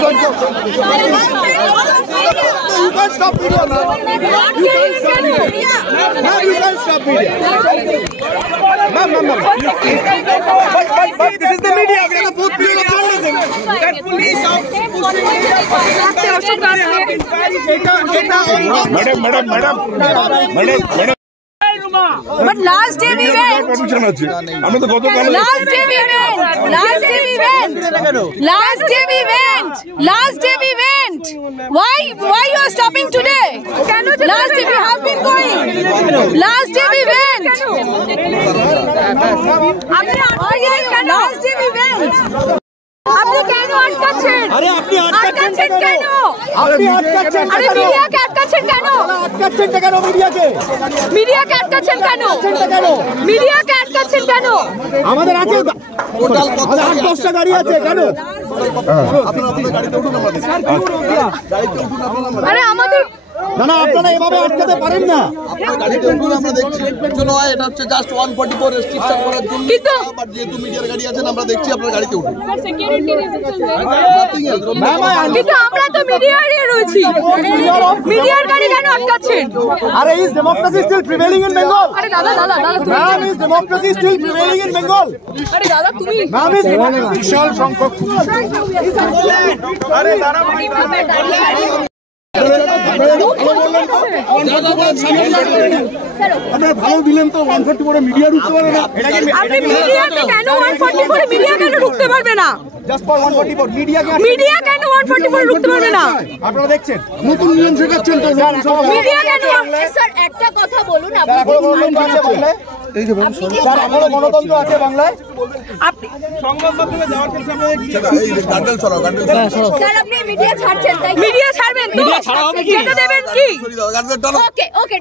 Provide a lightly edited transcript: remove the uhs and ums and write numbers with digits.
can't stop video now. You can't stop video. Ma'am. But this is the media. We are the fourth period of journalism. That police Madam. But last day we went. Why you are stopping today? Last day we have been going. Last day we went. Last day we went. আপনি কেন আটকাচ্ছেন? আরে আপনি আটকাচ্ছেন কেন? আপনি আটকাচ্ছেন আরে মিডিয়াকে আটকাচ্ছেন কেন? আটকাচ্ছেন কেন মিডিয়াকে? মিডিয়াকে আটকাচ্ছেন কেন? মিডিয়াকে আটকাচ্ছেন কেন? আমাদের আছে টোটাল কত 8-10টা গাড়ি আছে কেন? আপনারা গাড়িতে উঠুন আমরা দেখি। আরে আমাদের না আপনারা এভাবে আটকাতে পারেন না। আপনারা গাড়িতে উঠুন আমরা দেখছি। চলো এটা হচ্ছে জাস্ট 144 রেস্ট্রিকশন করার জন্য। কিন্তু বাট যেহেতু মিডিয়ার গাড়ি আছেন আমরা দেখছি আপনারা গাড়িতে উঠুন। স্যার সিকিউরিটি রিজনস কিন্তু আমরা তো মিডিয়ারই রয়েছি। মিডিয়ার গাড়ি কেন আটকাচ্ছেন? আরে is democracy still prevailing in Bengal? আরে দাদা তুমি ma'am is democracy still prevailing in Bengal? আরে দাদা তুমি ম্যাম ইজ বিশাল সংখ্যক আরে দাঁড়া ভালো দিলেন তো 144 মিডিয়া ঢুকতে পারে না। আপনি মিডিয়াকে কেন 144 মিডিয়া কেন ঢুকতে পারবে না? জাস্ট ফর 144 মিডিয়া কেন 144 ঢুকতে পারবে না? আপনারা দেখছেন নতুন নিয়ম শেখাচ্ছেন তো মিডিয়া কেন? স্যার একটা কথা বলুন আপনি এই যে স্যার এখনো গণতন্ত্র আছে বাংলায়। আপনি সংবাদ মাধ্যমে যাওয়ার ক্ষেত্রে আপনাদের এই যে গার্ডেল সরাও স্যার আপনি মিডিয়া ছাড়ছেন তাই মিডিয়া ছাড়বেন তো? মিডিয়া ছাড়া হবে কি? যেটা দেবেন কি? গার্ডেল টানো। ওকে